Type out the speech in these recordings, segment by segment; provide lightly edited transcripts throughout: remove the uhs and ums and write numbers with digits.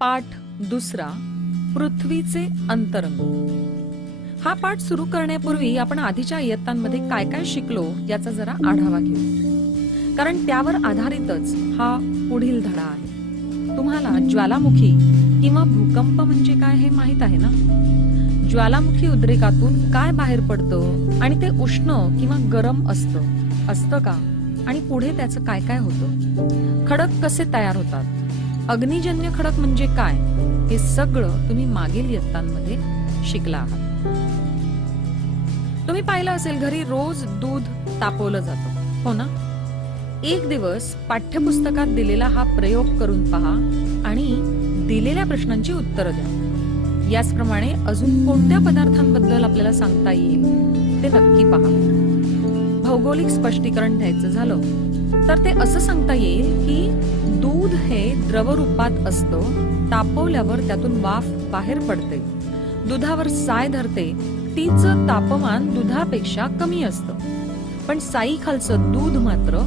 पाठ दुसरा, पृथ्वीचे अंतरंग. हा पाठ सुरू करण्यापूर्वी आपण आधीच्या इयत्तांमध्ये काय काय शिकलो याचा जरा आढावा घेऊ, कारण त्यावर आधारितच हा पुढील धडा आहे. तुम्हाला ज्वालामुखी किंवा भूकंप म्हणजे काय हे माहित आहे ना? ज्वालामुखी उद्रेकातून काय बाहेर पडतं आणि ते उष्ण किंवा गरम असतं का, आणि पुढे त्याचं काय काय होतं, खडक कसे तयार होतात, अग्निजन्य खडक म्हणजे काय, हे सगळं तुम्ही मागील इयत्तांमध्ये शिकला आहात. तुम्ही पाहिलं असेल, घरी रोज दूध तापवलं जातं, हो ना? एक दिवस पाठ्यपुस्तकात दिलेला हा प्रयोग करून पहा आणि दिलेल्या प्रश्नांची उत्तरं द्या. याचप्रमाणे अजून कोणत्या पदार्थांबद्दल आपल्याला सांगता येईल ते नक्की पहा. भौगोलिक स्पष्टीकरण द्यायचं झालं तर ते असं सांगता येईल की दूध हे द्रवरूपात असतं, तापवल्यावर त्यातून वाफ बाहेर पडते, दुधावर साय धरते, तिचं तापमान दुधापेक्षा कमी असतं, पण साई खालचं दूध मात्र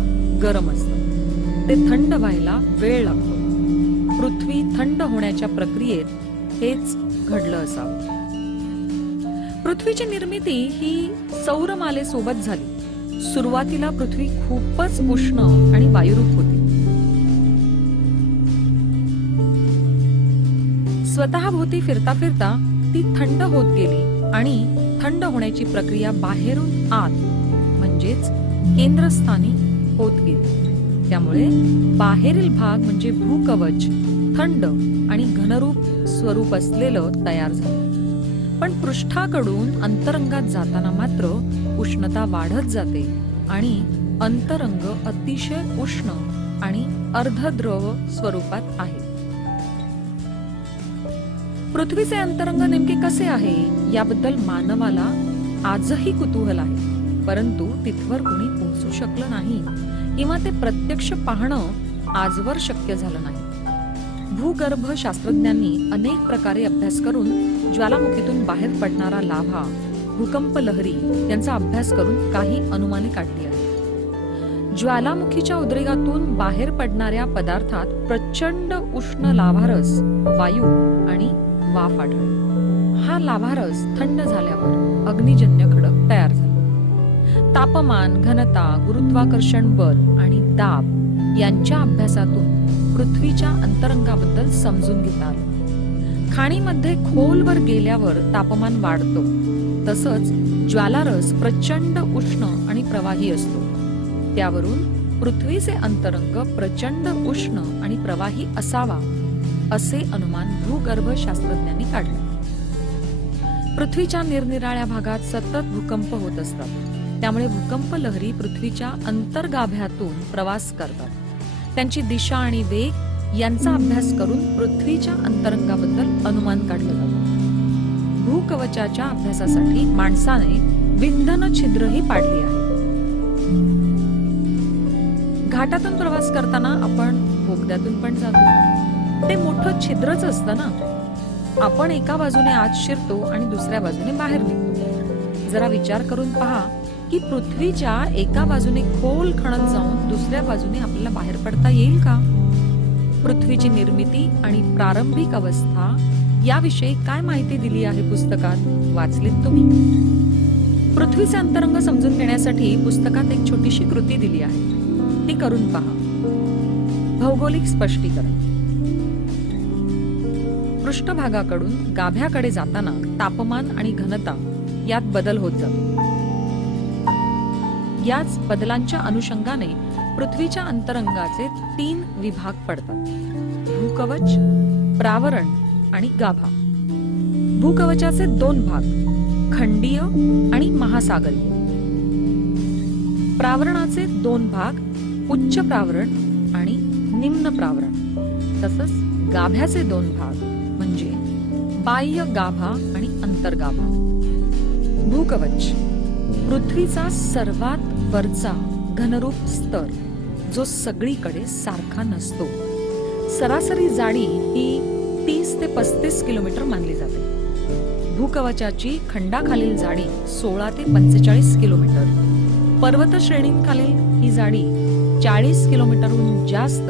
गरम असतं, ते थंड व्हायला वेळ लागतो. पृथ्वी थंड होण्याच्या प्रक्रियेत हेच घडलं असावं. पृथ्वीची निर्मिती ही सौरमालेसोबत झाली. सुरुवातीला पृथ्वी खूपच उष्ण आणि वायुरूप होती. स्वतः भोवती फिरता फिरता ती थंड होत गेली आणि थंड होण्याची प्रक्रिया बाहेरून आत म्हणजेच केंद्रस्थानी होत गेली. त्यामुळे बाहेरील भाग म्हणजे भूकवच थंड आणि घनरूप स्वरूप असलेलं तयार झालं. पण पृष्ठाकडून अंतरंगात जाताना मात्र उष्णता वाढत जाते आणि अंतरंग अतिशय उष्ण आणि अर्धद्रव स्वरूपात आहे. पृथ्वीचे अंतरंग नेमके कसे आहे याबद्दल मानवाला आजही कुतूहल आहे, परंतु तिथवर कोणी पोहोचू शकलं नाही किंवा ते प्रत्यक्ष पाहणं आजवर शक्य झालं नाही. भूगर्भ शास्त्रज्ञांनी अनेक प्रकारे अभ्यास करून ज्वालामुखीतून बाहेर पडणारा लाव्हा, भूकंप लहरी यांचा अभ्यास करून काही अनुमाने काढली आहेत. ज्वालामुखीच्या उद्रेकातून बाहेर पडणाऱ्या पदार्थात प्रचंड उष्ण लाव्हारस, वायू आणि वाफ आढळली. हा लाव्हारस थंड झाल्यावर अग्निजन्य खडक तयार झाले. तापमान, घनता, गुरुत्वाकर्षण बल आणि दाब यांच्या अभ्यासातून पृथ्वीच्या अंतरंगाबद्दल समजून घेता आले. खाणीमध्ये खोलवर गेल्यावर तापमान वाढतो, तसंच ज्वालारस प्रचंड उष्ण आणि प्रवाही असतो. त्यावरून पृथ्वीचे अंतरंग प्रचंड उष्ण आणि प्रवाही असावा असे अनुमान भूगर्भ शास्त्रज्ञांनी काढले. पृथ्वीच्या निरनिराळ्या भागात सतत भूकंप होत असतात, त्यामुळे भूकंप लहरी पृथ्वीच्या अंतर्गाभ्यातून प्रवास करतात. त्यांची दिशा आणि वेग यांचा अभ्यास करून पृथ्वीच्या अंतरंगाबद्दल अनुमान काढलं जातं. भूकवचाच्या अभ्यासासाठी माणसाने विंधन छिद्रही पाडली आहे. घाटातून प्रवास करताना आपण बोगद्यातून पण जातो, ते मोठं छिद्रच असतं ना. आपण एका बाजूने आत शिरतो आणि दुसऱ्या बाजूने बाहेर निघतो. जरा विचार करून पहा की पृथ्वीच्या एका बाजूने खोल खणत जाऊन दुसऱ्या बाजूने आपल्याला बाहेर पडता येईल का? पृथ्वीची निर्मिती आणि प्रारंभिक अवस्था याविषयी काय माहिती दिली आहे पुस्तकात, वाचलीत तुम्ही? पृथ्वीचे अंतरंग समजून घेण्यासाठी पुस्तकात एक छोटीशी कृती दिली आहे, ती करून पहा. भौगोलिक स्पष्टीकरण. पृष्ठभागाकडून गाभ्याकडे जाताना तापमान आणि घनता यात बदल होत जातो. याच बदलांच्या अनुषंगाने पृथ्वीच्या अंतरंगाचे 3 विभाग पडतात: भूकवच, प्रावरण आणि गाभा. भूकवचाचे 2 भाग, खंडीय आणि महासागरीय. प्रावरणाचे 2 भाग, उच्च प्रावरण आणि निम्न प्रावरण. तसंच गाभ्याचे 2 भाग म्हणजे बाह्य गाभा आणि अंतर्गाभा. भूकवच पृथ्वीचा सर्वात वरचा घनरूप स्तर, जो सगळीकडे सारखा नसतो. सरासरी जाडी ही 30 ते 35 किलोमीटर मानली जाते. भूकवचाची खंडाखालील जाडी 16 ते 45 किलोमीटर, पर्वत श्रेणींखालील ही जाडी 40 किलोमीटरहून जास्त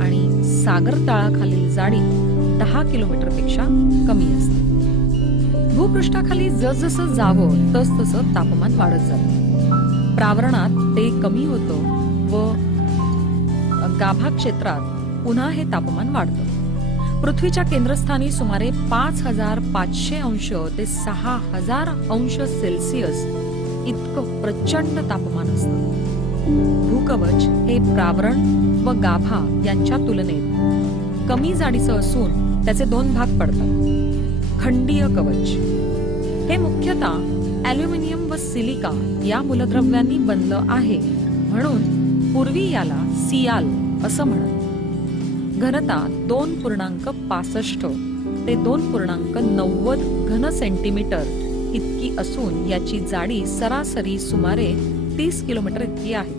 आणि सागर तळाखालील जाडी 10 किलोमीटरपेक्षा कमी असते. भूपृष्ठाखाली जसजसं जावं तसतसं तापमान वाढत जातं. प्रावरणात ते कमी होतं व गाभा क्षेत्रात पुन्हा हे तापमान वाढतं. पृथ्वीच्या केंद्रस्थानी सुमारे 5,500 अंश ते 6,000 अंश सेल्सिअस इतकं प्रचंड तापमान असतं. भूकवच हे प्रावरण व गाभा यांच्या तुलनेत कमी जाडीचं असून त्याचे 2 भाग पडतात. खंडीय कवच हे मुख्यतः ॲल्युमिनियम व सिलिका या मूलद्रव्यांनी बनलं आहे, म्हणून पूर्वी याला सियाल असं म्हणत. घनता 2.65 ते 2.90 घन सेंटीमीटर इतकी असून याची जाडी सरासरी सुमारे 30 किलोमीटर इतकी आहे.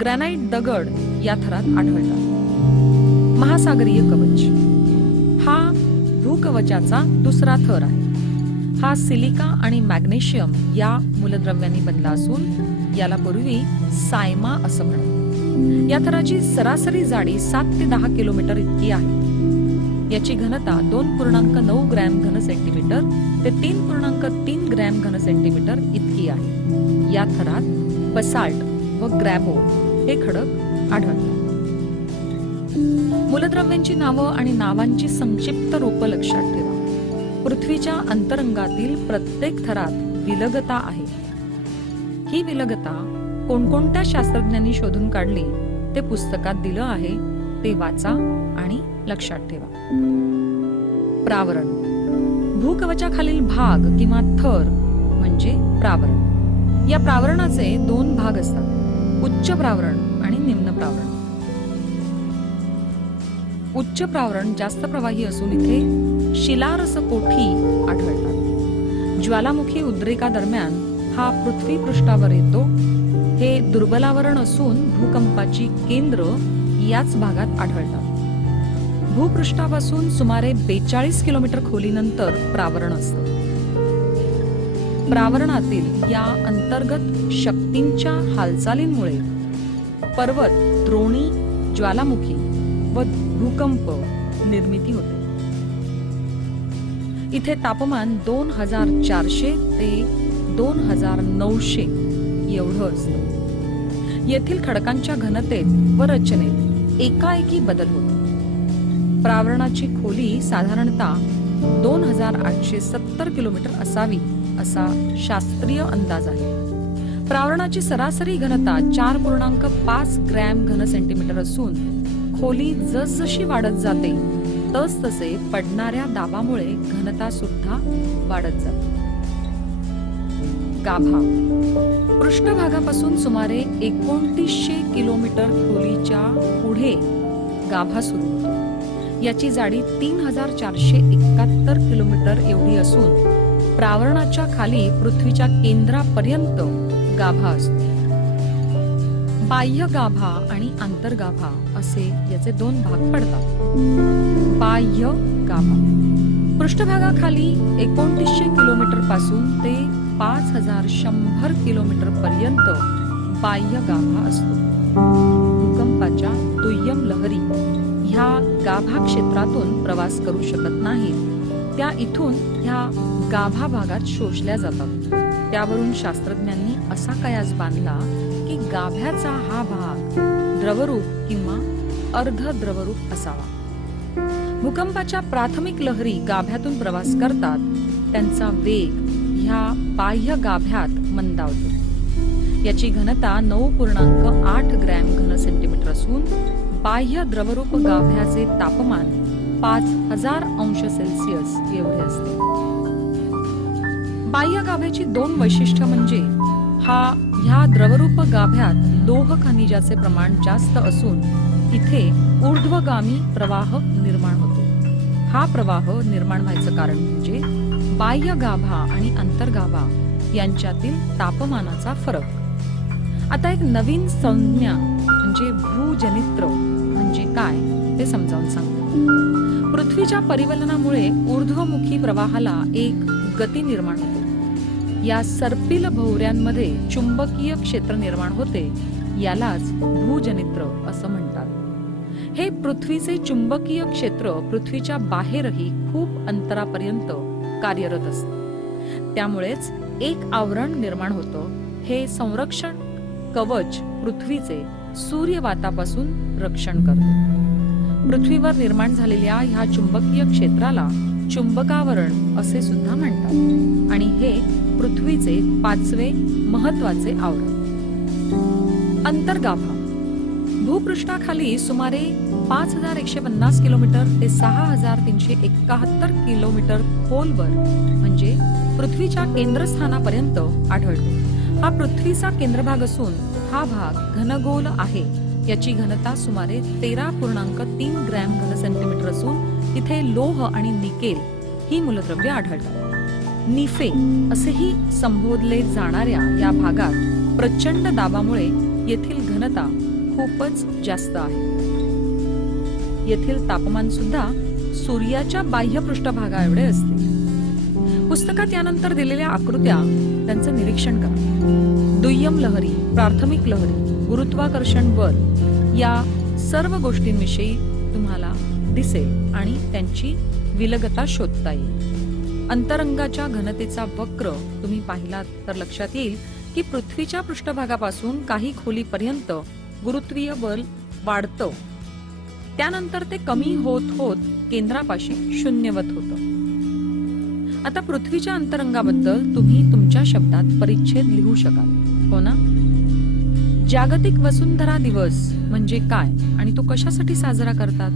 ग्रॅनाइट दगड या थरात आढळतात. महासागरीय कवच हा भूकवचाचा दुसरा थर आहे. हा सिलिका आणि मॅग्नेशियम या मूलद्रव्यांनी बनला असून याला पूर्वी सायमा असं म्हणतात. या थराची सरासरी जाडी 7 ते 10 किलोमीटर इतकी आहे. याची घनता 2.9 ग्रॅम घन सेंटीमीटर ते 3.3 ग्रॅम घन सेंटीमीटर इतकी आहे. या थरात बसाल्ट व ग्रॅबो हे खडक आढळतात. मूलद्रव्यांची नावं आणि नावांची संक्षिप्त रूपं लक्षात ठेवा. पृथ्वीच्या अंतरंगातील प्रत्येक थरात विलगता आहे. ही विलगता कोणकोणत्या शास्त्रज्ञांनी शोधून काढली ते पुस्तकात दिलं आहे, ते वाचा आणि लक्षात ठेवा. प्रावरण भूकवचाखालील भाग किंवा थर म्हणजे प्रावरण. या प्रावरणाचे 2 भाग असतात, उच्च प्रावरण आणि निम्न प्रावरण. उच्च प्रावरण जास्त प्रवाही असून इथे शिलारस कोठी आढळतात. ज्वालामुखी उद्रेकादरम्यान हा पृथ्वी पृष्ठावर येतो. हे दुर्बलावरण असून भूकंपाची केंद्र याच भागात आढळतात. भूपृष्ठापासून सुमारे 42 किलोमीटर खोलीनंतर प्रावरण असतं. प्रावरणातील या अंतर्गत शक्तींच्या हालचालींमुळे पर्वत, द्रोणी, ज्वालामुखी व भूकंप निर्मिती होते. इथे तापमान 2400 ते 2900 एवढं असतं. येथील खडकांच्या घनतेत व रचनेत एकाएकी बदल होतो. प्रावरणाची खोली साधारणतः 2870 किलोमीटर असावी असा शास्त्रीय अंदाज आहे. प्रावरणाची सरासरी घनता 4.5 ग्रॅम घन सेंटीमीटर असून खोली जसजशी वाढत जाते तसतसे पडणाऱ्या दाबामुळे घनता सुद्धा वाढत जाते. गाभा पृष्ठभागापासून सुमारे 2900 किलोमीटर खोलीच्या पुढे गाभा सुरू होतो. याची जाडी 3471 किलोमीटर एवढी असून प्रावरणाच्या खाली पृथ्वीच्या केंद्रापर्यंत गाभा असतो. बाह्य गाभा आणि आंतरगाभा असे याचे 2 भाग पडतात. बाह्य गाभा पृष्ठभागाखाली 2900 किलोमीटर पासून ते 5100 किलोमीटर पर्यंत बाह्य गाभा असतो. भूकंपाच्या दुय्यम लहरी ह्या गाभा क्षेत्रातून प्रवास करू शकत नाहीत. त्या इथून ह्या गाभा भागात शोषल्या जातात. त्यावरून शास्त्रज्ञांनी असा कयास बांधला की गाभ्याचा हा भाग द्रवरूप किंवा अर्धद्रवरूप असावा. भूकंपाच्या प्राथमिक लहरी गाभ्यातून प्रवास करतात. त्यांचा वेग ह्या बाह्य गाभ्यात मंदावतो. याची घनता 9.8 ग्रॅम घन सेंटीमीटर असून बाह्य द्रवरूप गाभ्याचे तापमान 5000 अंश सेल्सिअस एवढे असते. बाह्य गाभ्याची 2 वैशिष्ट्य म्हणजे ह्या द्रवरूप गाभ्यात लोह खनिजाचे प्रमाण जास्त असून इथे ऊर्ध्वगामी प्रवाह निर्माण होतो. हा प्रवाह निर्माण व्हायचं कारण म्हणजे बाह्य गाभा आणि आंतरगाभा यांच्यातील तापमानाचा फरक. आता एक नवीन संज्ञा म्हणजे भूजनित्र म्हणजे काय ते समजावून सांगतो. पृथ्वीच्या परिवलनामुळे ऊर्ध्वमुखी प्रवाहाला एक गती निर्माण होते. या सर्पिल भोवऱ्यांमध्ये चुंबकीय क्षेत्र निर्माण होते. यालाच भूजनित्र असं म्हणतात. हे पृथ्वीचे चुंबकीय क्षेत्र पृथ्वीच्या बाहेरही खूप अंतरापर्यंत कार्यरत असते. त्यामुळेच एक आवरण निर्माण होतं. हे संरक्षण कवच पृथ्वीचे सूर्यवातापासून रक्षण करते. पृथ्वीवर निर्माण झालेल्या ह्या चुंबकीय क्षेत्राला चुंबकावरण असे सुद्धा म्हणतात आणि हे पृथ्वीचे 5वे महत्वाचे आवरण. अंतर्गाभा भूपृष्ठाखाली सुमारे 5150 किलोमीटर ते 6371 किलोमीटर खोलवर म्हणजे पृथ्वीच्या केंद्रस्थानापर्यंत आढळतो. हा पृथ्वीचा केंद्रभाग असून हा भाग घनगोल आहे. याची घनता सुमारे 13.3 ग्रॅम घन सेंटीमीटर असून इथे लोह आणि निकेल ही मूलद्रव्ये आढळतात. निफे असेही संबोधले जाणाऱ्या या भागात प्रचंड दाबामुळे येथील घनता खूपच जास्त आहे. येथील तापमान सुद्धा सूर्याच्या बाह्य पृष्ठभागा एवढे असते. पुस्तकात यानंतर दिलेल्या आकृत्या त्यांचं निरीक्षण करा. दुय्यम लहरी, प्राथमिक लहरी, गुरुत्वाकर्षण बल या सर्व गोष्टींविषयी तुम्हाला दिसेल आणि त्यांची विलगता शोधता येईल. अंतरंगाच्या घनतेचा वक्र तुम्ही पाहिलात तर लक्षात येईल की पृथ्वीच्या पृष्ठभागापासून काही खोलीपर्यंत गुरुत्वीय बल वाढतं. त्यानंतर ते कमी होत होत केंद्रापाशी शून्यवत होतं. आता पृथ्वीच्या अंतरंगाबद्दल तुम्ही तुमच्या शब्दात परिच्छेद लिहू शकाल, हो ना? जागतिक वसुंधरा दिवस म्हणजे काय आणि तो कशासाठी साजरा करतात?